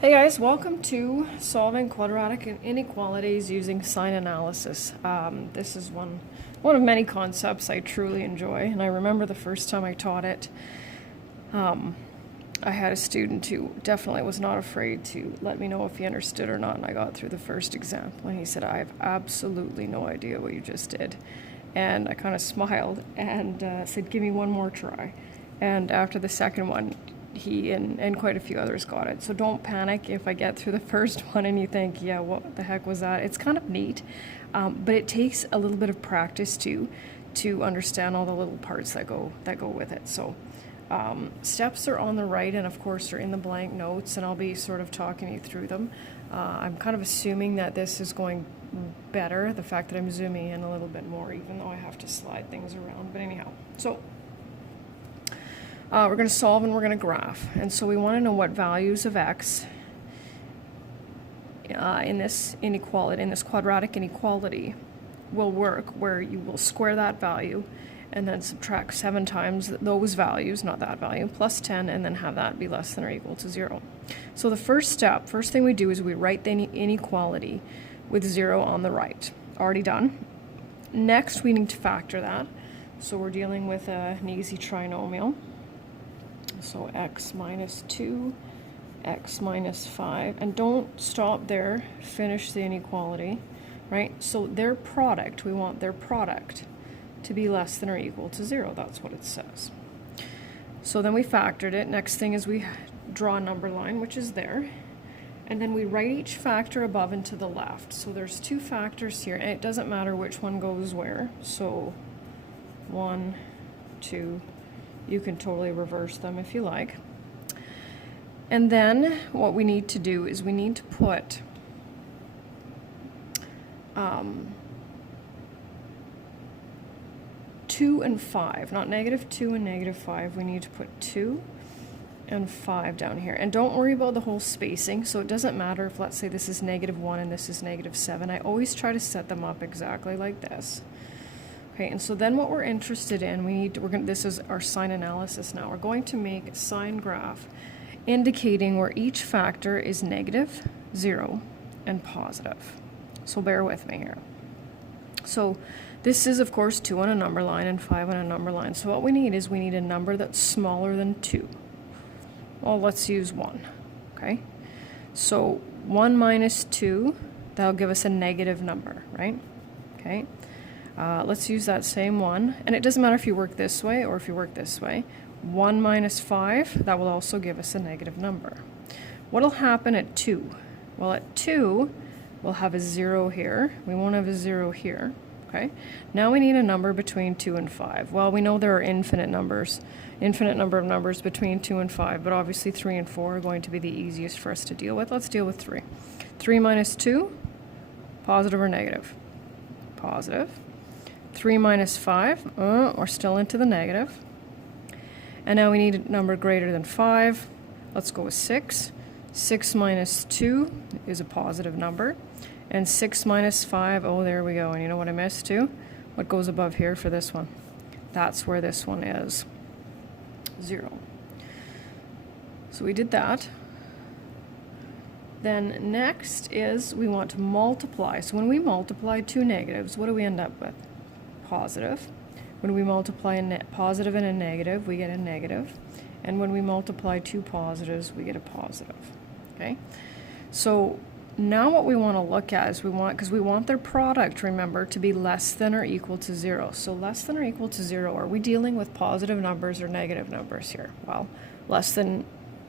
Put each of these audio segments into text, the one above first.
Hey guys, welcome to solving quadratic inequalities using sign analysis. This is one of many concepts I truly enjoy, and I remember the first time I taught it, I had a student who definitely was not afraid to let me know if he understood or not, and I got through the first example, and he said, "I have absolutely no idea what you just did." And I kind of smiled and said, "Give me one more try." And after the second one, he and quite a few others got it. So don't panic if I get through the first one and you think, yeah, what the heck was that? It's kind of neat, but it takes a little bit of practice to understand all the little parts that go with it. So steps are on the right, and of course they're in the blank notes, and I'll be sort of talking you through them. I'm kind of assuming that this is going better, the fact that I'm zooming in a little bit more, even though I have to slide things around. But anyhow, so we're going to solve and we're going to graph. And so we want to know what values of x in this inequality, in this quadratic inequality, will work, where you will square that value and then subtract 7 times those values, not that value, plus 10, and then have that be less than or equal to 0. So the first thing we do is we write the inequality with 0 on the right. Already done. Next, we need to factor that. So we're dealing with an easy trinomial. So x minus 2, x minus 5, and don't stop there, finish the inequality, right? So their product, we want their product to be less than or equal to 0. That's what it says. So then we factored it. Next thing is we draw a number line, which is there, and then we write each factor above and to the left. So there's 2 factors here, and it doesn't matter which one goes where. So 1, 2, you can totally reverse them if you like. And then what we need to do is we need to put two and 5, not -2 and -5. We need to put 2 and 5 down here. And don't worry about the whole spacing. So it doesn't matter if, let's say, this is -1 and this is -7. I always try to set them up exactly like this. Okay, and so then what we're interested in, this is our sign analysis now. We're going to make a sign graph indicating where each factor is negative, 0, and positive. So bear with me here. So this is, of course, 2 on a number line and 5 on a number line. So what we need is we need a number that's smaller than 2. Well, let's use 1, okay? So 1 minus 2, that'll give us a negative number, right? Okay. Let's use that same one, and it doesn't matter if you work this way or if you work this way. 1 minus 5, that will also give us a negative number. What'll happen at 2? Well, at 2, we'll have a 0 here. We won't have a 0 here, okay? Now we need a number between 2 and 5. Well, we know there are infinite number of numbers between 2 and 5, but obviously 3 and 4 are going to be the easiest for us to deal with. Let's deal with 3. 3 minus 2, positive or negative? Positive. 3 minus 5, we're still into the negative. And now we need a number greater than 5. Let's go with 6. 6 minus 2 is a positive number. And 6 minus 5, oh, there we go. And you know what I missed too? What goes above here for this one? That's where this one is. 0. So we did that. Then next is we want to multiply. So when we multiply 2 negatives, what do we end up with? Positive. When we multiply a positive and a negative, we get a negative. And when we multiply 2 positives, we get a positive. Okay? So now what we want to look at is because we want their product, remember, to be less than or equal to 0. So less than or equal to 0, are we dealing with positive numbers or negative numbers here? Well, less than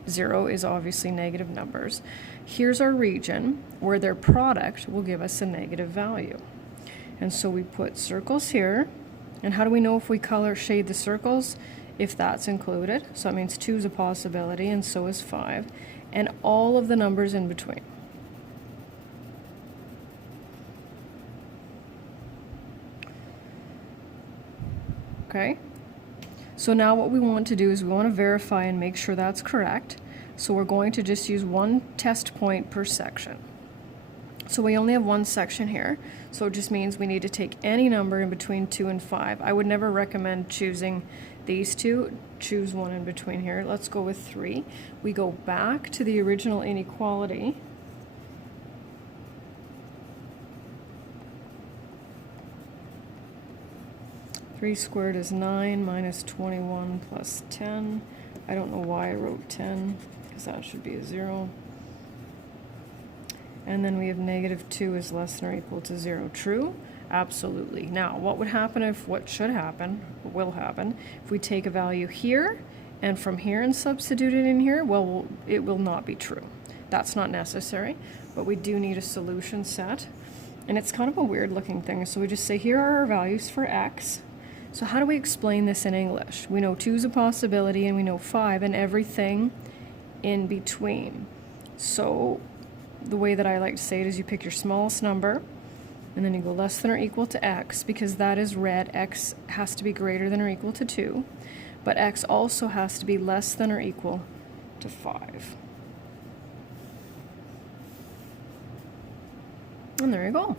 0 is obviously negative numbers. Here's our region where their product will give us a negative value. And so we put circles here. And how do we know if we shade the circles? If that's included. So that means 2 is a possibility, and so is 5. And all of the numbers in between. Okay? So now what we want to do is we want to verify and make sure that's correct. So we're going to just use 1 test point per section. So we only have 1 section here, so it just means we need to take any number in between 2 and 5. I would never recommend choosing these two, choose one in between here. Let's go with 3. We go back to the original inequality. Three squared is 9 minus 21 plus 10. I don't know why I wrote 10, because that should be a 0. And then we have negative 2 is less than or equal to 0. True? Absolutely. Now, what would happen if, what should happen, what will happen, if we take a value here and from here and substitute it in here? Well, it will not be true. That's not necessary, but we do need a solution set. And it's kind of a weird looking thing. So we just say, here are our values for x. So how do we explain this in English? We know 2 is a possibility and we know 5 and everything in between. So the way that I like to say it is you pick your smallest number and then you go less than or equal to x, because that is red. X has to be greater than or equal to 2, but x also has to be less than or equal to 5. And there you go.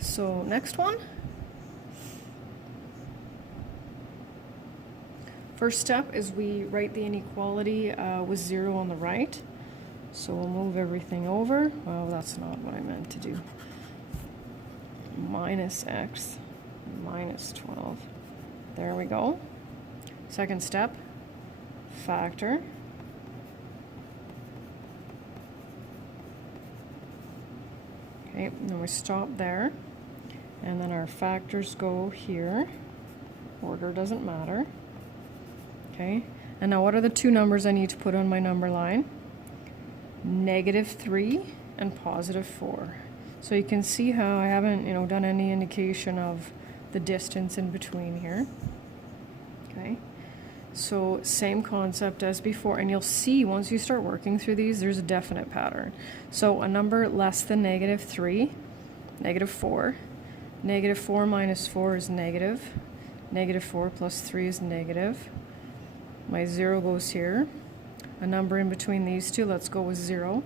So next one. First step is we write the inequality with 0 on the right. So we'll move everything over. Well, that's not what I meant to do. Minus x minus 12. There we go. Second step, factor. Okay, and then we stop there. And then our factors go here. Order doesn't matter. Okay, and now what are the two numbers I need to put on my number line? Negative 3 and positive 4. So you can see how I haven't, done any indication of the distance in between here. Okay, so same concept as before, and you'll see once you start working through these, there's a definite pattern. So a number less than negative 3, negative 4. Negative 4 minus 4 is negative. Negative 4 plus 3 is negative. My 0 goes here. A number in between these two, let's go with 0.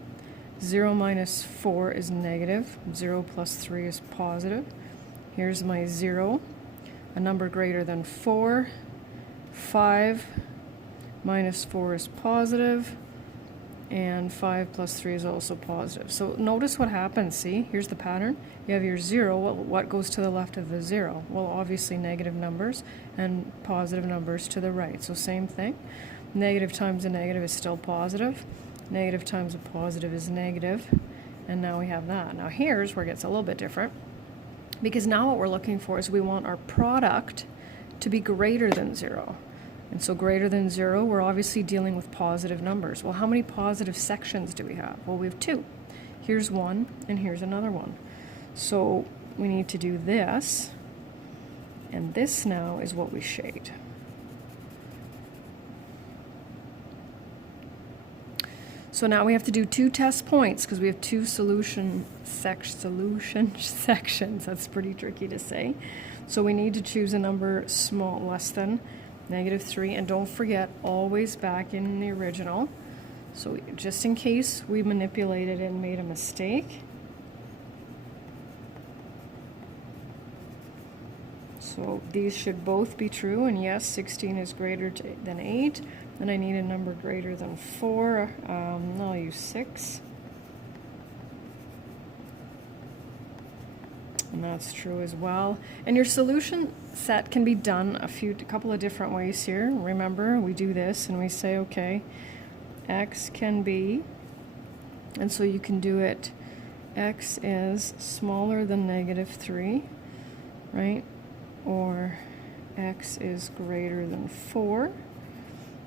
0 minus 4 is negative. 0 plus 3 is positive. Here's my 0. A number greater than 4. 5 minus 4 is positive. And 5 plus 3 is also positive. So notice what happens, see? Here's the pattern. You have your 0. Well, what goes to the left of the 0? Well, obviously negative numbers and positive numbers to the right. So same thing. Negative times a negative is still positive. Negative times a positive is negative. And now we have that. Now here's where it gets a little bit different. Because now what we're looking for is we want our product to be greater than 0. And so greater than 0, we're obviously dealing with positive numbers. Well, how many positive sections do we have? Well, we have 2. Here's one, and here's another one. So we need to do this, and this now is what we shade. So now we have to do 2 test points because we have 2 solution sections. That's pretty tricky to say. So we need to choose a number small, less than negative 3, and don't forget, always back in the original. So just in case we manipulated and made a mistake. So these should both be true, and yes, 16 is greater than 8. Then I need a number greater than 4. I'll use 6. And that's true as well. And your solution set can be done a couple of different ways here. Remember, we do this and we say, okay, x can be, and so you can do it, x is smaller than negative 3, right? Or x is greater than 4.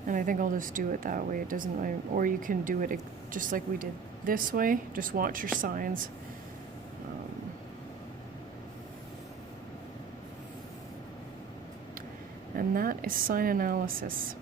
And I think I'll just do it that way. It doesn't, or you can do it just like we did this way. Just watch your signs. And that is sign analysis.